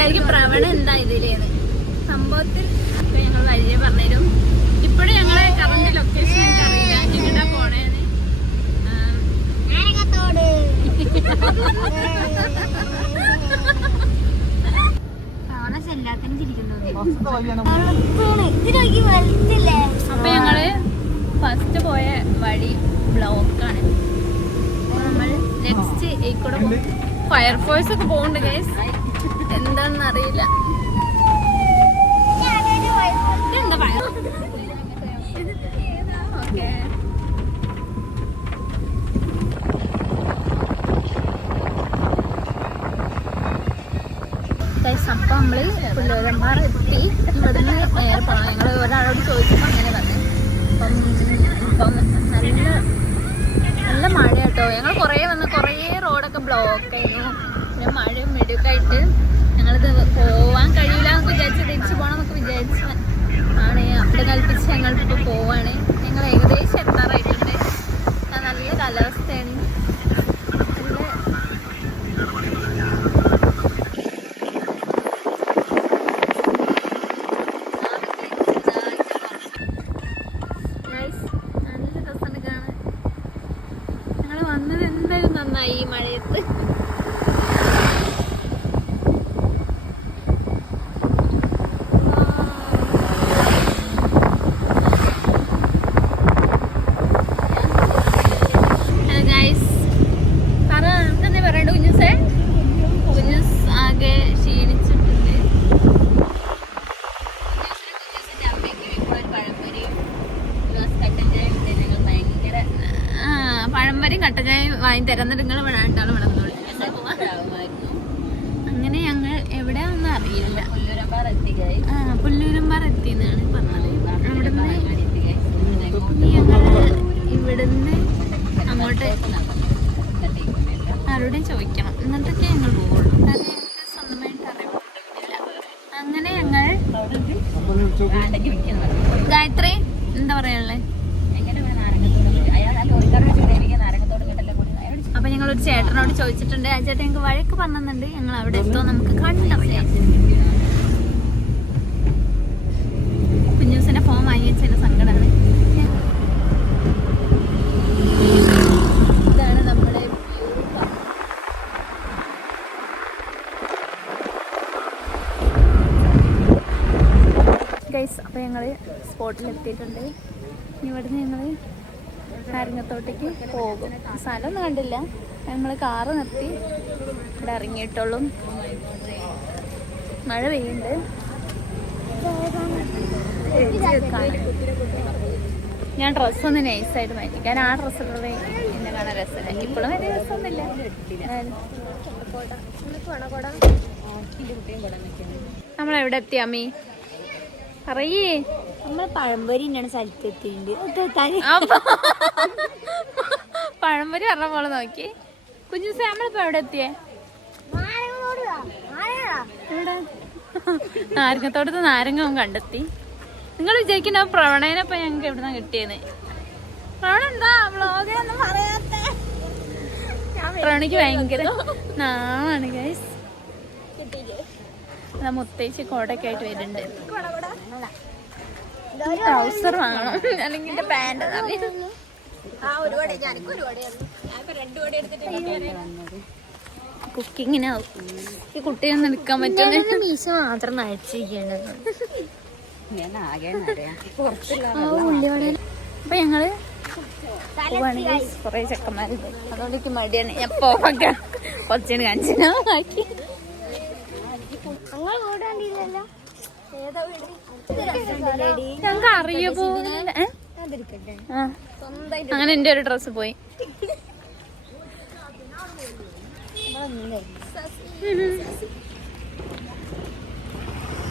വിചാരിക്കും പ്രവണ എന്താ ഇതിലേന്ന്? സംഭവത്തിൽ ഇപ്പൊ ഞങ്ങൾ വഴിയെ പറഞ്ഞുതരും. ഇപ്പോഴും ഞങ്ങളെ കറണ്ട് ലൊക്കേഷൻ ഞങ്ങൾക്ക് അറിയില്ല. എങ്ങോട്ടാ പോണേന്ന്. എല്ലാത്തിനും വലുതില്ലേ അപ്പൊ ഞങ്ങൾ ഫസ്റ്റ് പോയ വഴി ബ്ലോക്കാണ്. നമ്മൾ നെക്സ്റ്റ് ഈ കൂടെ ഫയർഫോഴ്സ് ഒക്കെ പോകുന്നുണ്ട് ഗൈസ് എന്താണെന്ന് അറിയില്ല എന്താ ഫയർ ഓക്കെ അപ്പം നമ്മൾ പിള്ളേരന്മാർ എത്തി. ഇവിടുന്ന് നേരെ പോകണം ഞങ്ങൾ ഒരാളോട് ചോദിച്ചപ്പോൾ അങ്ങനെ പറഞ്ഞു അപ്പം ഇപ്പം നല്ല നല്ല മഴ കേട്ടോ ഞങ്ങൾ കുറേ വന്ന് കുറേ റോഡൊക്കെ ബ്ലോക്ക് ആയിരുന്നു. പിന്നെ മഴയും മെടിയൊക്കെ ആയിട്ട് ഞങ്ങളിത് പോവാൻ കഴിയില്ല എന്നൊക്കെ വിചാരിച്ച് തിരിച്ചു പോകണം എന്നൊക്കെ വിചാരിച്ച് ആണ്. അവിടെ കൽപ്പിച്ച് ഞങ്ങൾ ഇപ്പോൾ പോവാണ്. ഞങ്ങൾ ഏകദേശം എത്താറായിട്ടുണ്ട്. നല്ല കാലാവസ്ഥയാണ് നല്ല Guys, നല്ല രസമുണ്ട് കാണാൻ ഞങ്ങൾ വന്നത് എന്തായാലും നന്നായി ഈ മഴയത്ത് ഹലോ ഗൈസ് പറ എന്താ പറയണ്ട കുഞ്ഞുസേ കുഞ്ഞുസ് ആകെ ക്ഷീണിച്ചിട്ടുണ്ട് കുഞ്ഞുസിന്റെ അമ്മയ്ക്ക് ഇപ്പോൾ ഒരു പഴംപൊരിയും ഗ്ലാസ് കട്ടൻ ചായയും ഉണ്ട്. ഞങ്ങൾ ഭയങ്കര ആ പഴംപൊരിയും കട്ടനായി വാങ്ങി തരാം. നിങ്ങൾ രണ്ടാളും ഇവിടെ നിന്നോളൂ. അങ്ങനെ ഞങ്ങൾ എവിടെ ഒന്നും അറിയില്ല. ആ പുല്ലൂരമ്പാറ എത്തിയെന്നാണ് പറഞ്ഞത്. അവിടുന്ന് ഞങ്ങൾ ഇവിടുന്ന് അങ്ങോട്ട് ആരോടും ചോദിക്കണം. എന്നിട്ടൊക്കെ ഞങ്ങൾ പോകുള്ളൂ കാരണം ഞങ്ങൾക്ക് സ്വന്തമായിട്ട് അറിവില്ല അങ്ങനെ ഞങ്ങൾ ഗായത്രി എന്താ പറയാനുള്ളത് ഒരു ചേട്ടനോട് ചോദിച്ചിട്ടുണ്ട് ആ ചേട്ടൻ ഞങ്ങൾക്ക് വഴക്ക് പറഞ്ഞിട്ടുണ്ട്. ഞങ്ങൾ അവിടെ എത്തോ നമുക്ക് കണ്ടറിയാം കുഞ്ഞൂസിന്റെ ഫോം വാങ്ങി വെച്ചതിന്റെ സങ്കടമാണ്. ഇതാണ് നമ്മുടെ ഗൈസ് അപ്പോൾ ഞങ്ങൾ സ്പോട്ടിൽ എത്തിയിട്ടുണ്ട്. ഇവിടുന്ന് ഞങ്ങൾ നാരങ്ങത്തോട്ടേക്ക് പോകും. സ്ഥലമൊന്നും കണ്ടില്ല. ഞങ്ങൾ കാറ് നിർത്തി. ഇവിടെ ഇറങ്ങിയിട്ടുള്ളൂ. മഴ പെയ്യുന്നുണ്ട്. ഞാൻ ഡ്രസ്സൊന്ന് നൈസായിട്ട് മാറ്റി. കാരണം ആ ഡ്രസ്സ് ഇട്ടുള്ളത് എന്നെ കാണാൻ രസമില്ല. ഇപ്പോഴും വലിയ രസമൊന്നുമില്ല. നമ്മളെവിടെ എത്തി അമ്മി? പറയേ. നമ്മൾ പഴംപൊരി ഇന്നാണ് സ്ഥലത്ത് എത്തിയിട്ടുണ്ട് പഴംപൊരി പറഞ്ഞ പോലെ നോക്കി. കുഞ്ഞു നമ്മളിപ്പോ എവിടെ എത്തിയേ എവിടെ? നാരങ്ങത്തോടത്ത് നാരങ്ങ അവൻ കണ്ടെത്തി. നിങ്ങൾ വിചാരിക്കുന്ന പ്രവണേനപ്പൊ ഞങ്ങൾക്ക് എവിടുന്നാ കിട്ടിയെന്ന്? പ്രവണ എന്താ ബ്ലോഗൊന്നും പറയാത്ത? പ്രവണയ്ക്ക് ഭയങ്കര നാളാണ് ഗൈസ് മുത്തേച്ച് കോടൊക്കെ ആയിട്ട് വരുന്നുണ്ട്. ട്രൗസർ വാങ്ങണം. അല്ലെങ്കിൽ എന്റെ പാന്റ് കുക്കിങ്ങിനാവും ഈ കുട്ടിയൊന്നും നിൽക്കാൻ പറ്റുന്ന മീശ മാത്രം നഴിച്ചിരിക്കേണ്ടത് അപ്പൊ ഞങ്ങൾ. കുറേ ചെക്കന്മാരുണ്ട് അതുകൊണ്ട് എനിക്ക് മടിയാണ്. ഞാൻ കുറച്ചുകൂടി കാണിച്ചാ ആക്കി ഞങ്ങൾക്ക് അറിയ? ആ. അങ്ങനെ എന്റെ ഒരു ഡ്രസ്സ് പോയി.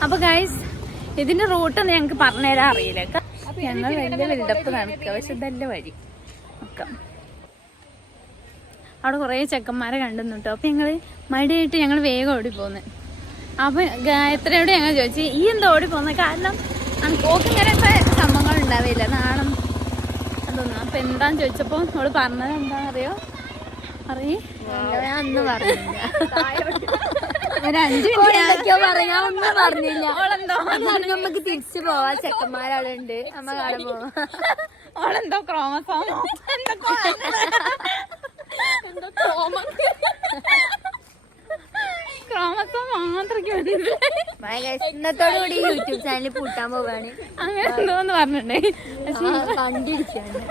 അപ്പൊ ഗൈസ് ഇതിന്റെ റൂട്ട് ഞങ്ങൾക്ക് പറഞ്ഞുതരാൻ അറിയില്ല. ഞങ്ങൾ വലിയ വെള്ളപ്പ് നടക്കുക. പക്ഷെ ഇതല്ല വഴി. ഒക്കെ അവിടെ കുറേ ചെക്കന്മാരെ കണ്ടെന്നു കേട്ടോ അപ്പൊ ഞങ്ങൾ മടിയായിട്ട് ഞങ്ങൾ വേഗം ഓടി പോന്നു. അപ്പൊ ഗായത്രിയോട് ഞങ്ങൾ ചോദിച്ചു ഈ എന്താ ഓടി പോകുന്നത് കാരണം പോക്കിങ്ങനെ സംഭവങ്ങൾ ഉണ്ടാവില്ല. നാണം അതൊന്നും. അപ്പൊ എന്താന്ന് ചോദിച്ചപ്പോ അവൾ പറഞ്ഞത് എന്താണെന്നറിയോ അറിയേ അന്ന് പറഞ്ഞില്ല. ഒരു അഞ്ച് മിനിറ്റ് ഒന്നും പറഞ്ഞില്ല. നമുക്ക് തിരിച്ചു പോവാ. ചെക്കന്മാരാളുണ്ട് നമ്മ കാണാൻ പോവാ. ഓളെന്തോ ക്രോമസോമോ എന്തൊക്കെ എന്തോ ക്രോമ ക്രോമസോം മാത്രക്ക് വേണ്ടി ഇന്നത്തോടു കൂടി യൂട്യൂബ് ചാനൽ പൂട്ടാൻ പോവാണ്. അങ്ങനെ എന്തോന്ന് പറഞ്ഞിട്ടുണ്ടേ. പക്ഷെ കണ്ടിരിക്കാണ്.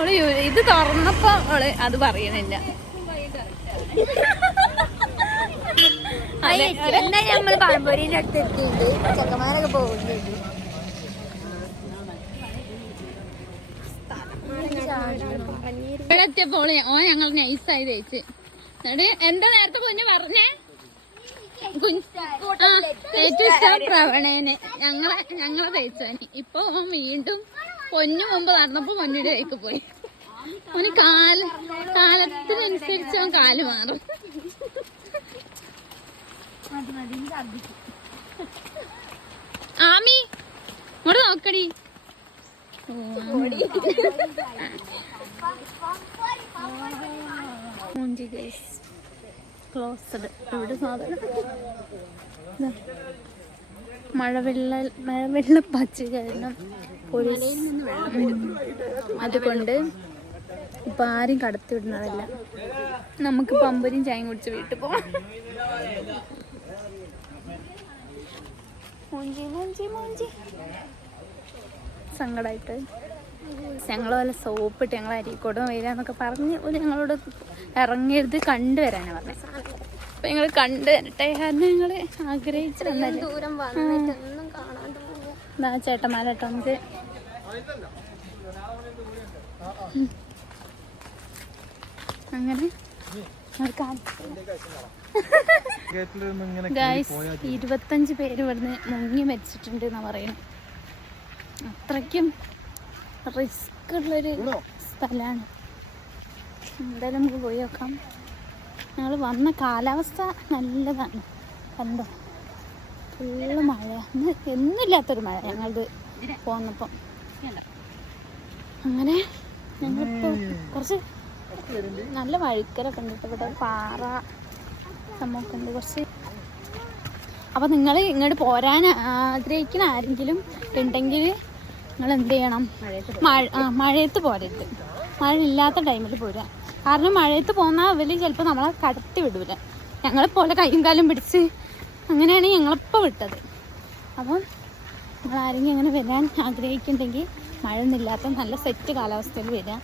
ഓൾ ഇത് തുറന്നപ്പോ ഓൾ അത് പറയണില്ല. എന്താ നമ്മൾ പഴംപൊരിന്റെ അടുത്ത് എത്തിയിട്ടുണ്ട് ചെക്കന്മാരൊക്കെ പോകുന്നുണ്ട് ഇവിടെ എത്തിയപ്പോൾ ഓ ഞങ്ങൾ നൈസായി തേച്ച്. എന്നിട്ട് എന്താ നേരത്തെ കുഞ്ഞു പറഞ്ഞേ? ഏറ്റവും ഇഷ്ടം പ്രവണേന്. ഞങ്ങളെ ഞങ്ങളെ തേച്ചാനി ഇപ്പൊ വീണ്ടും പൊന്നു മുമ്പ് നടന്നപ്പോ പൊന്നിയുടെ കൈക്ക് പോയി. അവന് കാല കാലത്തിനനുസരിച്ച് അവൻ കാൽ മാറും. ആമി ഇങ്ങോട്ട് നോക്കടി. മഴ ഗൈസ് ക്ലോസ്ഡ് ഇവിടെ സാധനം? മഴവെള്ളപ്പാച്ച് കാരണം. അതുകൊണ്ട് ഇപ്പൊ ആരും കടത്തി വിടുന്നതല്ല നമുക്ക് പമ്പരും ചായം കുടിച്ച് വീട്ടിൽ പോവാം. സങ്കടമായിട്ട് ഞങ്ങൾ വല്ല സോപ്പിട്ട് ഞങ്ങൾ അരീക്കോടും വരാന്നൊക്കെ പറഞ്ഞ് ഒരു ഞങ്ങളോട് ഇറങ്ങരുത് കണ്ടുവരാനാണ് പറഞ്ഞത്. അപ്പൊ ഞങ്ങൾ കണ്ടു വരട്ടെ കാരണം ഞങ്ങൾ ആഗ്രഹിച്ചു ദൂരം വന്നിട്ടൊന്നും കാണാണ്ട് എന്താ ചേട്ടന്മാരട്ടോ നമുക്ക്. അങ്ങനെ ഇരുപത്തഞ്ച് പേര് ഇവിടുന്ന് മുങ്ങി മരിച്ചിട്ടുണ്ട് എന്നാ പറയുന്നത് അത്രയ്ക്കും റിസ്ക് ഉള്ളൊരു സ്ഥലമാണ് എന്തായാലും നമുക്ക് പോയി നോക്കാം. ഞങ്ങൾ വന്ന കാലാവസ്ഥ നല്ലതാണ്. കണ്ടോ? ഫുള്ള് മഴ. എന്നില്ലാത്തൊരു മഴ ഞങ്ങളത് പോന്നപ്പം. അങ്ങനെ ഞങ്ങളിപ്പോൾ കുറച്ച് നല്ല വഴിക്കര ഉണ്ട് ഇവിടെ പാറ സംഭവമൊക്കെ ഉണ്ട്. കുറച്ച് അപ്പൊ നിങ്ങൾ ഇങ്ങോട്ട് പോരാൻ ആഗ്രഹിക്കുന്ന ആരെങ്കിലും ഉണ്ടെങ്കിൽ നിങ്ങൾ എന്ത് ചെയ്യണം? മഴ മഴയത്ത് പോരരുത്. മഴ ഇല്ലാത്ത ടൈമിൽ പോരാ. കാരണം മഴയത്ത് പോന്നാൽ അവർ ചിലപ്പോൾ നമ്മളെ കടത്തി വിടൂല. ഞങ്ങളെപ്പോലെ കൈയും കാലും പിടിച്ച് അങ്ങനെയാണ് ഞങ്ങളിപ്പോൾ വിട്ടത്. അപ്പം നിങ്ങൾ ആരെങ്കിലും അങ്ങനെ വരാൻ ആഗ്രഹിക്കുന്നുണ്ടെങ്കിൽ മഴ ഒന്നുമില്ലാത്ത നല്ല സെറ്റ് കാലാവസ്ഥയിൽ വരാം.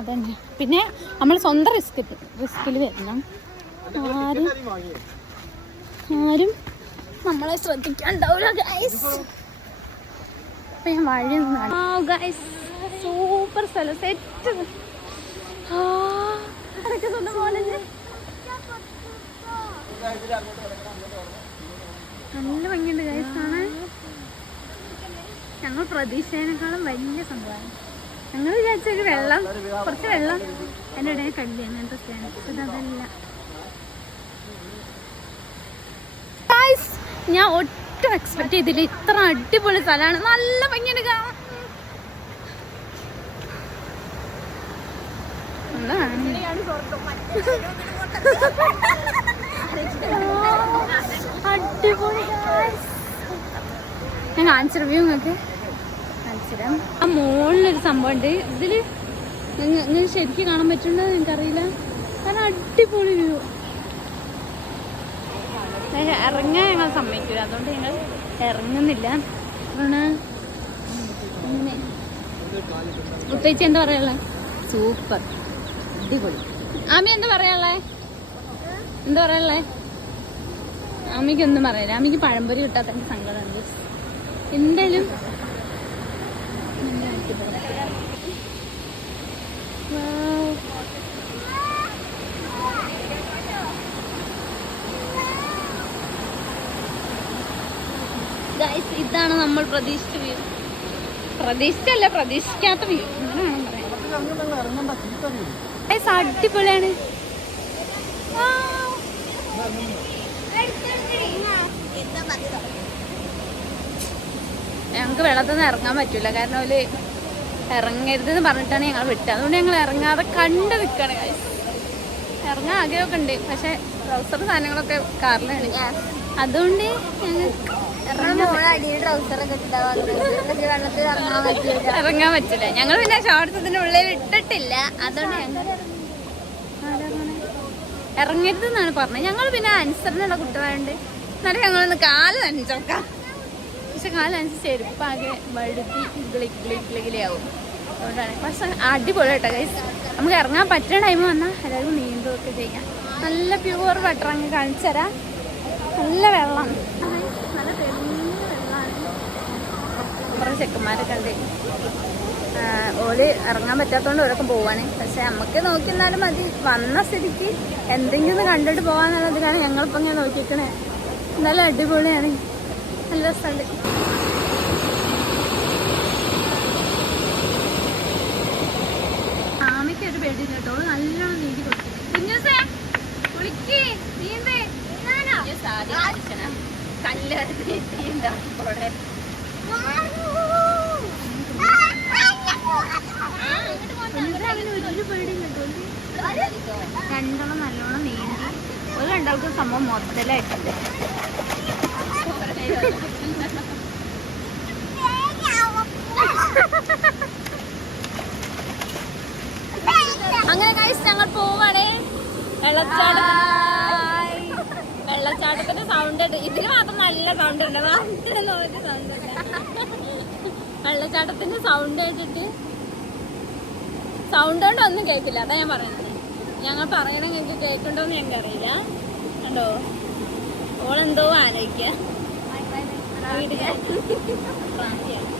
അതന്നെ. പിന്നെ നമ്മൾ സ്വന്തം റിസ്ക് റിസ്കിൽ വരണം. ആരും ആരും നമ്മളെ ശ്രദ്ധിക്കാണ്ടാവില്ല ഗൈസ് ഗൈസ് സൂപ്പർ സ്ഥലം സെറ്റ് സ്വന്തം പോലല്ലേ നല്ല ഭംഗിയുണ്ട് ഗൈസ് കാണാൻ. ഞങ്ങൾ പ്രതീക്ഷേനേക്കാളും വലിയ സംഭവമാണ്. ഞങ്ങൾ വിചാരിച്ചൊരു വെള്ളം കുറച്ച് വെള്ളം എന്റെ ഇടയിൽ കല്ല് അങ്ങനത്തെ ഒക്കെയാണ് അതല്ല. ഞാൻ ഒട്ടും എക്സ്പെക്ട് ചെയ്തില്ല. ഇത്ര അടിപൊളി സ്ഥലമാണ്. നല്ല ഭംഗിയാണ് കാണാൻ. കാണുന്നില്ല. അടിപൊളി. ഞാൻ കാണിച്ചു റിവ്യൂ നിങ്ങൾക്ക് കാണിച്ചുതരാം ആ മുകളിലൊരു സംഭവം ഉണ്ട് ഇതിൽ നിങ്ങൾ ശരിക്കും കാണാൻ പറ്റുണ്ടോ അറിയില്ല കാരണം അടിപൊളി വ്യൂ. ഇറങ്ങാൻ ഞങ്ങൾ സമ്മതിക്കില്ല അതുകൊണ്ട് ഞങ്ങൾ ഇറങ്ങുന്നില്ല. ഉത്തേച്ചി എന്താ പറയാനുള്ളത് സൂപ്പർ. അടിപൊളി. ആമി എന്താ പറയാനുള്ളേ? എന്താ പറയാനുള്ളേ? അമ്മയ്ക്ക് ഒന്നും പറയില്ല? അമ്മയ്ക്ക് പഴംപൊരി കിട്ടാത്ത എനിക്ക് സങ്കടമുണ്ട്. എന്തായാലും ഇതാണ് നമ്മൾ പ്രതീക്ഷിച്ച വ്യൂ. പ്രതീക്ഷിച്ചല്ല പ്രതീക്ഷിക്കാത്ത വ്യൂ. അടിപൊളിയാണ്. ആ. ഞങ്ങൾക്ക് വെള്ളത്തിൽ നിന്ന് ഇറങ്ങാൻ പറ്റൂല. കാരണം അവർ ഇറങ്ങരുത് എന്ന് പറഞ്ഞിട്ടാണ് ഞങ്ങൾ വിട്ടത്. അതുകൊണ്ട് ഞങ്ങൾ ഇറങ്ങാതെ കണ്ട് guys. ഇറങ്ങാൻ ആഗ്രഹമൊക്കെ ഉണ്ട്. പക്ഷെ ട്രൗസർ സാധനങ്ങളൊക്കെ കാറിലാണ് അതുകൊണ്ട് ഇറങ്ങാൻ പറ്റില്ല ഞങ്ങൾ പിന്നെ ഷോർട്സ് ഇതിന്റെ ഉള്ളിൽ ഇട്ടിട്ടില്ല. അതുകൊണ്ട് ഞങ്ങൾ ഇറങ്ങരുത് എന്നാണ് പറഞ്ഞത്. ഞങ്ങൾ പിന്നെ അനുസരണയുള്ള കുട്ടികളുണ്ട് എന്നാലും ഞങ്ങളൊന്ന് കാൽ നനച്ചോക്കാം. പക്ഷെ കാൽ നനച്ച് ചെരുപ്പാകെ വഴുതി ഇഗ്ലി ഇഗ്ലി ഇഗ്ലിയാവും അതുകൊണ്ടാണ്. പക്ഷെ അടിപൊളി കേട്ടോ ഗൈസ് നമുക്ക് ഇറങ്ങാൻ പറ്റുന്ന ടൈം വന്നാൽ എല്ലാവരും നീന്തുകയൊക്കെ ചെയ്യാം. നല്ല പ്യുവർ വാട്ടർ അങ്ങ് കാണിച്ചു തരാം. നല്ല വെള്ളമാണ് നല്ല തെളിഞ്ഞ വെള്ളമാണ്. കുറേ ചെക്കന്മാരൊക്കെ ഉണ്ട്. ഓൽ ഇറങ്ങാൻ പറ്റാത്തതുകൊണ്ട് ഓരൊക്കെ പോവാണ്. പക്ഷെ നമുക്ക് നോക്കിയിരുന്നാലും മതി. വന്ന സ്ഥിതിക്ക് എന്തെങ്കിലും കണ്ടിട്ട് പോവാന്നുള്ളതിലാണ് ഞങ്ങളിപ്പോൾ ഇങ്ങനെ നോക്കിക്കണേ നല്ല അടിപൊളിയാണ്. നല്ല രസമുണ്ട് ആമയ്ക്ക് ഒരു പേടി കേട്ടോ. ഓൾ നല്ലോണം നീന്തി കൊടുത്തു കുഞ്ഞൂസേ കുളിക്ക്. നീന്തേ. കല്ല് നീന്താവും അവിടെ. രണ്ടെണ്ണം നല്ലോണം നീന്തി. ഒരു രണ്ടാൾക്കും സംഭവം മൊത്തലായിട്ടുണ്ട് അങ്ങനെ കഴിച്ച് ഞങ്ങൾ പോവാണേ. വെള്ളച്ചാട്ട വെള്ളച്ചാട്ടത്തിന്റെ സൗണ്ട് ഇതിന് മാത്രം നല്ല സൗണ്ട് ഉണ്ട് സൗണ്ട് വെള്ളച്ചാട്ടത്തിന്റെ സൗണ്ട് കേട്ടിട്ട് സൗണ്ട് കൊണ്ട് ഒന്നും കേൾക്കില്ല. അതാ ഞാൻ പറയുന്നത് ഞങ്ങൾ പറയണ നിങ്ങൾക്ക് കേൾക്കുന്നുണ്ടോ എന്ന് ഞങ്ങൾക്ക് അറിയില്ല കണ്ടോ ഓളെന്തോ ആലോചിക്കുക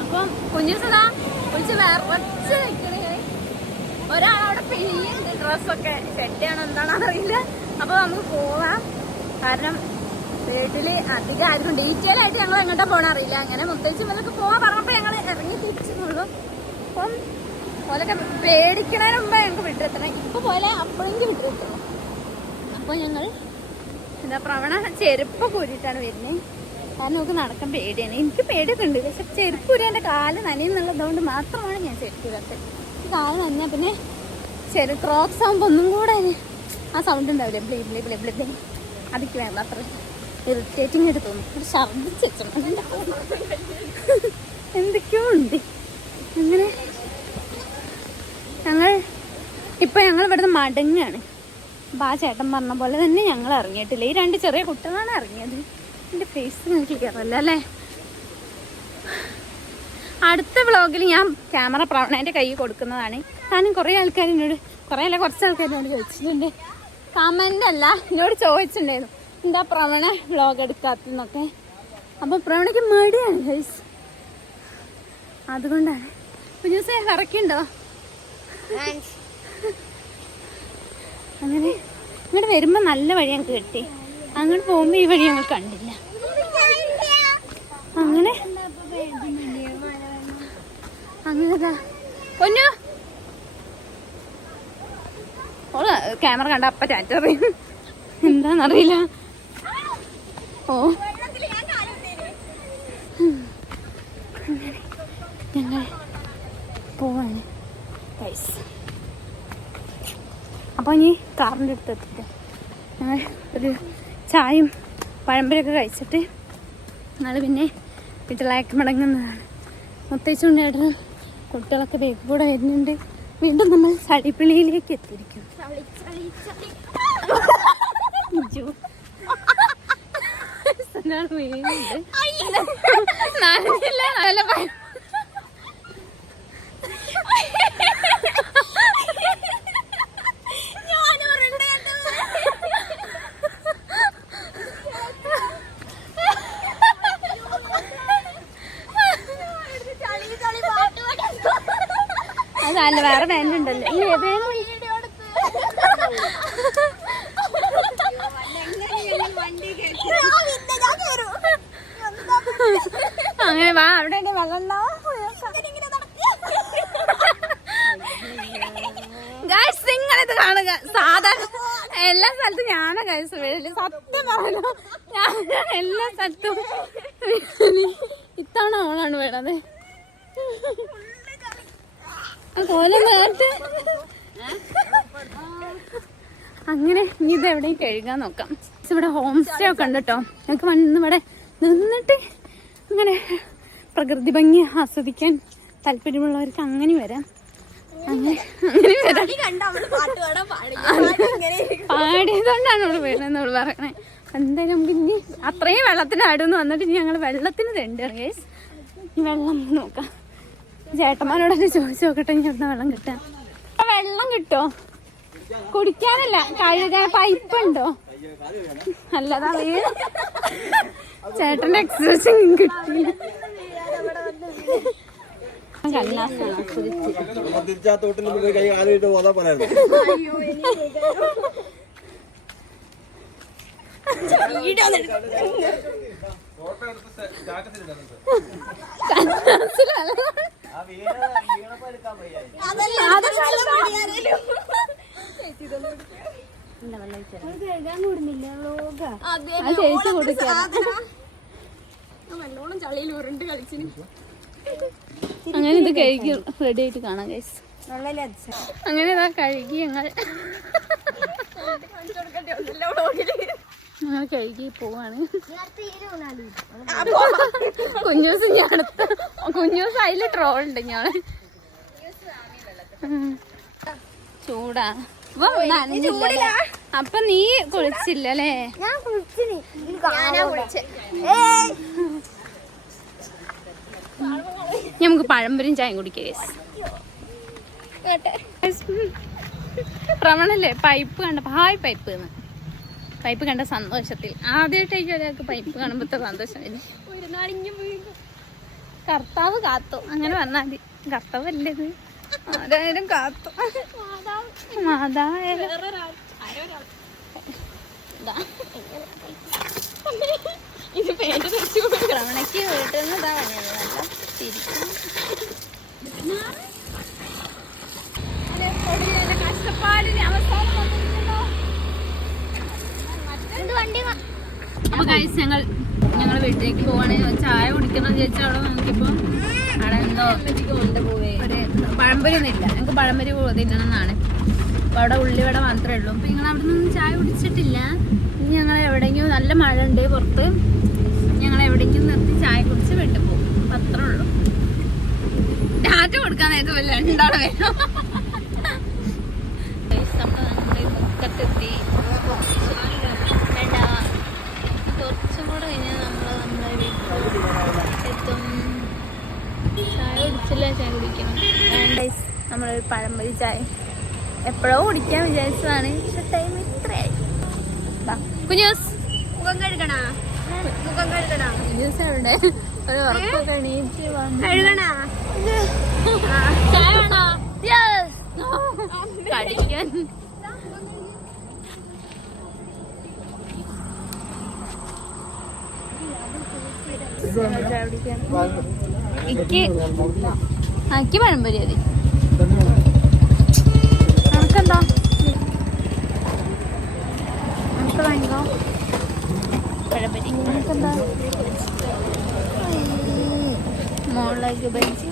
അപ്പം കുഞ്ഞുസദാ വിളിച്ച് വിറച്ച് നിൽക്കണേ ഒരാളവിടെ പിഴിയുണ്ട് ഡ്രസ്സൊക്കെ. എന്താണെന്ന് അറിയില്ല. അപ്പൊ നമുക്ക് പോവാം. കാരണം വീട്ടിൽ അധികം ആർക്കും ഡീറ്റെയിൽ ആയിട്ട് ഞങ്ങൾ എങ്ങോട്ടാ പോണ അറിയില്ല. അങ്ങനെ മുത്തച്ഛൻ വല്ലൊക്കെ പോവാൻ പറഞ്ഞപ്പോ ഞങ്ങൾ ഇറങ്ങി തിരിച്ചുള്ളൂ അപ്പം ഓലൊക്കെ പേടിക്കണതിന് മുമ്പേ ഞങ്ങൾക്ക് വിട്ടിരുത്തണം ഇപ്പൊ പോലെ അപ്പോഴെങ്കിൽ വിട്ടിരുത്തണം അപ്പൊ ഞങ്ങൾ എന്താ പ്രവണ ചെരുപ്പ് കൂരിയിട്ടാണ് വരുന്നത് കാരണം നമുക്ക് നടക്കാൻ പേടിയാണ്. എനിക്ക് പേടിയൊക്കെ ഉണ്ട്. പക്ഷെ ചെരുപ്പ് ഊരി എന്റെ കാൽ നനയുന്നുള്ളതുകൊണ്ട് മാത്രമാണ് ഞാൻ ചെരുപ്പ് ഊരാത്തത് ഈ കാൽ നനഞ്ഞാൽ പിന്നെ ചെറു ക്രോക്സ് ആകുമ്പോൾ ഒന്നും കൂടെ ആ സൗണ്ട് ഉണ്ടാവില്ലേ? ബ്ലി ബ്ലി ബ്ലി ബ്ലി ബ്ലി. അതിക്ക് വേണ്ട അത്ര. ഇറിറ്റേറ്റിംഗ് ആയിട്ട് തോന്നും. ഒരു ഛർദ്ദിച്ചു എന്തൊക്കെയോ ഉണ്ട്. അങ്ങനെ ഇപ്പൊ ഞങ്ങൾ ഇവിടുന്ന് മടങ്ങാണ്. അപ്പൊ ആ ചേട്ടൻ പറഞ്ഞ പോലെ തന്നെ ഞങ്ങൾ ഇറങ്ങിയിട്ടില്ല. ഈ രണ്ട് ചെറിയ കുട്ടികളാണ് ഇറങ്ങിയത്. എന്റെ ഫേസ് നിങ്ങൾക്ക് കയറല്ല അല്ലേ? അടുത്ത വ്ളോഗിൽ ഞാൻ ക്യാമറ പ്രവണേന്റെ കൈ കൊടുക്കുന്നതാണ്. കാരണം കുറേ ആൾക്കാർ എന്നോട് കുറേ അല്ല കുറച്ച് ആൾക്കാർ ചോദിച്ചിട്ടുണ്ട്. കമന്റ് അല്ല എന്നോട് ചോദിച്ചിട്ടുണ്ടായിരുന്നു. എന്താ പ്രവണ വ്ളോഗ് എടുക്കാത്തന്നൊക്കെ അപ്പോൾ പ്രവണയ്ക്ക് മടിയാണ് ഗൈസ് അതുകൊണ്ടാണ്. കുഞ്ഞൂസേ ഇറക്കിണ്ടോ അങ്ങനെ ഇങ്ങോട്ട് വരുമ്പോൾ നല്ല വഴി ഞങ്ങൾക്ക് കിട്ടി. അങ്ങോട്ട് പോകുമ്പോൾ ഈ വഴി ഞങ്ങൾ കണ്ടില്ല. അങ്ങനെ അങ്ങനെ. പൊന്നു. ഓൾ ക്യാമറ കണ്ട അപ്പ പറയും. എന്താന്നറിയില്ല. ഓ. അങ്ങനെ ഞങ്ങൾ പോവാണ്. പൈസ അപ്പോൾ ഇനി കാറിന്റെ അടുത്ത് എത്തിയിട്ട് ഞങ്ങൾ ഒരു ചായയും പഴമ്പരൊക്കെ കഴിച്ചിട്ട് ഞങ്ങൾ പിന്നെ വീട്ടിലേക്ക് മടങ്ങുന്നതാണ്. മുത്തച്ചുണ്ടേട്ടനും കുട്ടികളൊക്കെ ബേക്ക് കൂടെ വരുന്നുണ്ട്. വീണ്ടും നമ്മൾ ചളിപ്പിളിയിലേക്ക് എത്തിയിരിക്കും വീഴുന്നുണ്ട്. നല്ല ഭയം. അതല്ല വേറെ ബാൻഡ് ഉണ്ടല്ലോ. ഈ അങ്ങനെ വാ അവിടെ വെള്ളം ഉണ്ടാവും നിങ്ങൾ നിങ്ങളിത് കാണുക. സാധാരണ എല്ലാ സ്ഥലത്തും ഞാനാ ഗൈസ് വീഴൽ സത്യം പറഞ്ഞു ഞാൻ എല്ലാ സ്ഥലത്തും. ഇത്തവണ ഓളാണ് വീണത് ആ കോലം വേറിട്ട് അങ്ങനെ ഇനി ഇത് എവിടെയും കഴുകാൻ നോക്കാം. ഇവിടെ ഹോം സ്റ്റേ ഒക്കെ ഉണ്ട് കേട്ടോ. ഞങ്ങൾക്ക് വന്ന് ഇവിടെ നിന്നിട്ട് അങ്ങനെ പ്രകൃതി ഭംഗി ആസ്വദിക്കാൻ താല്പര്യമുള്ളവർക്ക് അങ്ങനെ വരാം. അങ്ങനെ അങ്ങനെ വരാം. പാടിയതുകൊണ്ടാണ് അവൾ വീണെന്ന് അവൾ പറയണേ എന്തായാലും നമുക്ക് ഇനി അത്രയും വെള്ളത്തിന് അടുന്ന് വന്നിട്ട് ഇനി ഞങ്ങൾ വെള്ളത്തിന് രണ്ട് ഗൈസ് ഈ വെള്ളം നോക്കാം. ചേട്ടന്മാരോടൊക്കെ ചോദിച്ചു നോക്കട്ടെ ഇനി വെള്ളം കിട്ടാൻ? വെള്ളം കിട്ടോ? കുടിക്കാനല്ല കഴുകാൻ പൈപ്പ് ഉണ്ടോ അല്ലതാ വീട് ചേട്ടന്റെ എക്സ്പ്രഷൻ കിട്ടി കണ്ണാസാണ് ചേച്ചി കൊടുക്കാം. അങ്ങനെ ഇത് കഴുകി റെഡി ആയിട്ട് കാണാം ഗൈസ് അങ്ങനെ ഇതാ കഴുകി ഞങ്ങൾ. ഞങ്ങൾ കഴുകി പോവാണ്. കുഞ്ഞൂസ് ഞാൻ കുഞ്ഞൂസ് ഉണ്ട് ഞങ്ങൾ ഉം. ചൂടാ? അപ്പൊ നീ കുളിച്ചില്ലല്ലേ? ഞാൻ കുളിച്ചിന്. ഞാനാ കുളിച്ചേ. ഇനി നമുക്ക് പഴംപൊരിയും ചായം കുടിക്കേ പ്രവണല്ലേ പൈപ്പ് കണ്ടപ്പോ ഹായ് പൈപ്പ് എന്ന്. പൈപ്പ് കണ്ട സന്തോഷത്തിൽ. ആദ്യമായിട്ടായിരിക്കും ഒരാൾക്ക് പൈപ്പ് കാണുമ്പോഴത്തെ സന്തോഷം. വരും കർത്താവ് കാത്തു. അങ്ങനെ പറഞ്ഞാൽ മതി. കർത്താവല്ലേ ഇത്? ആരായാലും കാത്തു. മാതായാലും ഇതാ. പേര് വീട്ടിൽ നിന്ന് ഇതാ പണിയത് നല്ല തിരിച്ചു കഷ്ടപ്പാടിന് അവസാനം വന്നിരിക്കുന്നു എന്ത് വണ്ടി കാ- അപ്പൊ കഴിച്ച് ഞങ്ങൾ ഞങ്ങൾ വീട്ടിലേക്ക് പോവാണ്. ചായ കുടിക്കണം ചോദിച്ചാൽ അവിടെ നോക്കിയപ്പോ അവിടെ എന്തോ ഒരു പഴംപൊരി ഒന്നുമില്ല ഞങ്ങൾക്ക് പഴംപൊരി തിന്നണം എന്നാണ് അപ്പൊ അവിടെ ഉള്ളിവട മാത്രമേ ഉള്ളൂ. അപ്പൊ ഞങ്ങൾ അവിടെ നിന്ന് ചായ കുടിച്ചിട്ടില്ല. ഇനി ഞങ്ങൾ എവിടെയെങ്കിലും നല്ല മഴ ഉണ്ട് പുറത്ത് ഞങ്ങൾ എവിടെയെങ്കിലും നിർത്തി ചായ കുടിച്ച് വീട്ടിൽ പോകും. അപ്പൊ അത്രേ ഉള്ളൂ. ഡാറ്റ കൊടുക്കാൻ നേരത്തെ വല്ല എന്താണ് വേണം നമ്മുടെ മുക്കത്തെത്തി വേണ്ട കുറച്ചും കൂടെ കഴിഞ്ഞാൽ നമ്മൾ നമ്മുടെ വീട്ടിൽ എത്തും ചായ കുടിച്ചില്ല ചായ കുടിക്കണം. വേണ്ട നമ്മളൊരു പഴംപൊരി ചായ എപ്പോഴോ കുടിക്കാൻ വിചാരിച്ചതാണ്. പക്ഷെ ടൈം ഇത്രയായി. കുഞ്ഞൂസ് മുഖം കഴുകണാ. മുഖം കഴുകണാ. കുഞ്ഞൂസ് എവിടെ? ഒരു ഉറപ്പൊക്കെ എണീറ്റ് കഴുകണാ. ചായ വേണോ? കടിക്കാൻ. എനിക്ക് പഴംപൊരി മതി. നമുക്കെന്താ മുളക് ബജി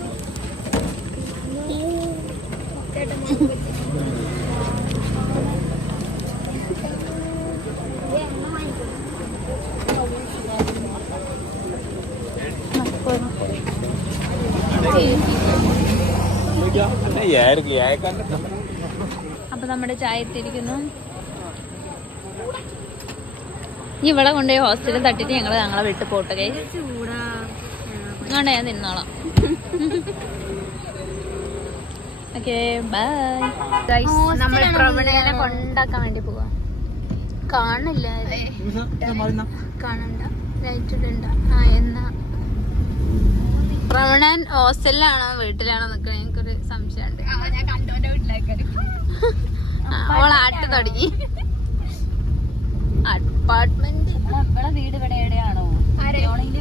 അപ്പൊ നമ്മുടെ ചായ എത്തിയിരിക്കുന്നു. ഇവിടെ കൊണ്ടുപോയി ഹോസ്റ്റലിൽ തട്ടിട്ട് ഞങ്ങൾ ഞങ്ങളെ വിട്ടു പോട്ടെ കൈ ഞാൻ നിന്നോളാം. ഓക്കെ ബൈ നമ്മൾ പ്രവണനെ കൊണ്ടാക്കാൻ വേണ്ടി പോവാ. കാണില്ല കാണണ്ട. ലൈറ്റ് ഇടണ്ട. ആ എന്നാ. പ്രവണൻ ഹോസ്റ്റലിലാണോ? വീട്ടിലാണോ നിക്കണേ? ആട്ട് തുടങ്ങി. അപ്പാർട്ട്മെന്റ് വീട് ഇവിടെ എവിടെയാണോ?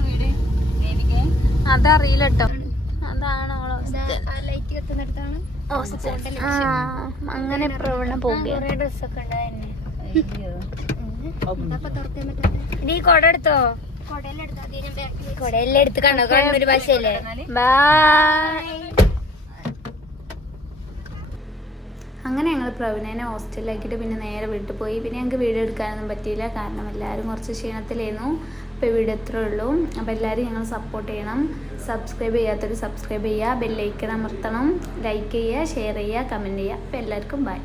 വീട്. അതറിയില്ല കേട്ടോ അതാണ് അങ്ങനെ പ്രവണ ഡ്രസ്സൊക്കെ നീ കൊട എടുത്തോ? കൊടയെല്ലാം എടുത്ത്? കാണോ കണ്ണൂര് ഭാഷയല്ലേ ബൈ അങ്ങനെ ഞങ്ങൾ പ്രവീണേനെ ഹോസ്റ്റലിലാക്കിയിട്ട് പിന്നെ നേരെ വീട്ടിൽ പോയി. പിന്നെ ഞങ്ങൾക്ക് വീഡിയോ എടുക്കാനൊന്നും പറ്റിയില്ല. കാരണം എല്ലാവരും കുറച്ച് ക്ഷീണത്തിലായിരുന്നു. അപ്പോൾ വീഡിയോ ഇത്രേ ഉള്ളൂ. അപ്പോൾ എല്ലാവരും ഞങ്ങൾ സപ്പോർട്ട് ചെയ്യണം. സബ്സ്ക്രൈബ് ചെയ്യാത്തവർ സബ്സ്ക്രൈബ് ചെയ്യുക ബെല്ലൈക്കൺ അമർത്തണം. ലൈക്ക് ചെയ്യുക ഷെയർ ചെയ്യുക കമന്റ് ചെയ്യുക അപ്പോൾ എല്ലാവർക്കും ബൈ